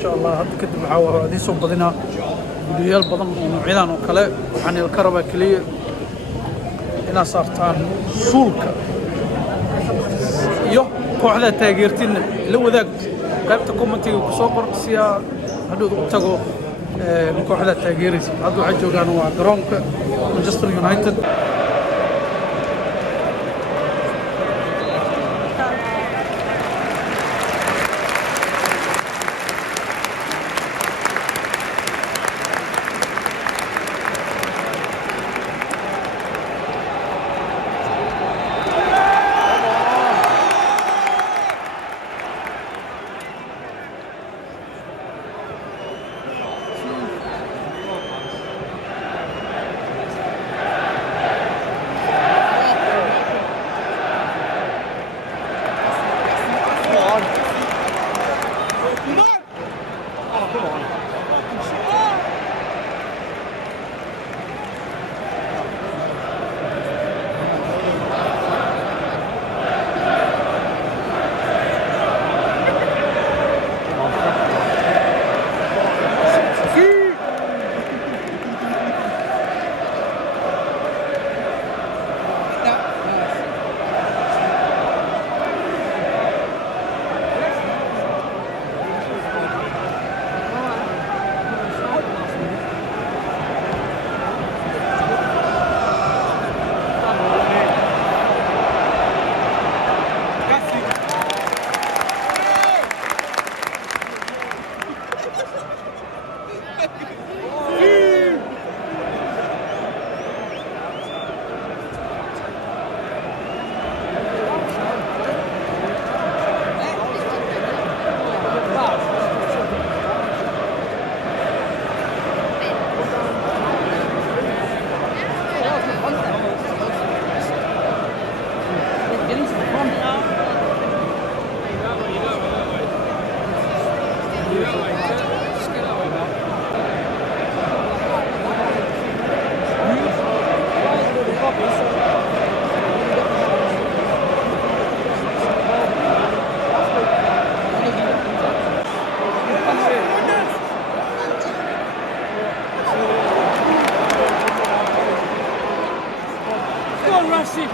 insha allah hadda kadib waxaa idiin soo badinaa guddiyaal badan oo noocyadan oo kale waxaan idinka rabaa keliya inaad saartaan suulka iyo kooxda taageertiinna la wadaag qaybta commentiga ku soo qor si aad hadhow u tago kooxda taageeraysa. hadda waxaa joogaan waa garoonka Manchester United.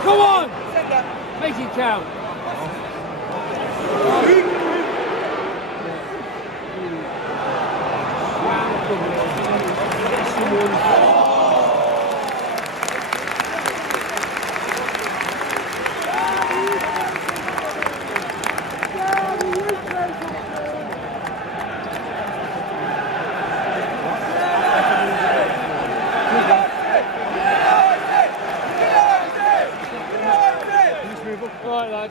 Come on! Make it count. Right, lad.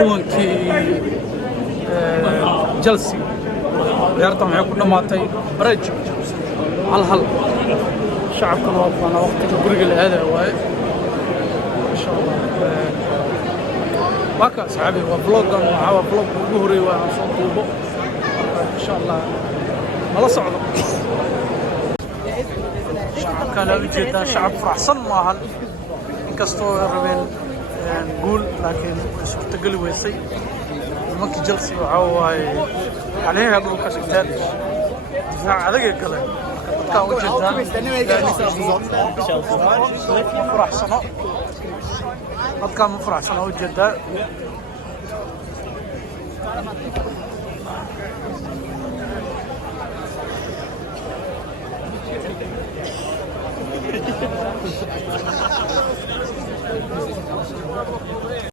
kulankii Chelsea ciyaartan waxay ku dhamaatay bareejo hal shacabkana waa faana waqtiga guriga la aadayo waaye insha Allah waa ka saxaabi waa vloggan waa vlog ugu horeeyay waa soo duubo insha Allah mala socdo shacabka la ujeedaa shacab faraxsan maahan inkastoo rabeen guul laakiin suurtagali weysay nimankii Chelsea waxa waaye عليها dhulka dhigtaan difaac adag ee kale dadka u jeedaan faraxsano dadka ma faraxsano u jeedaa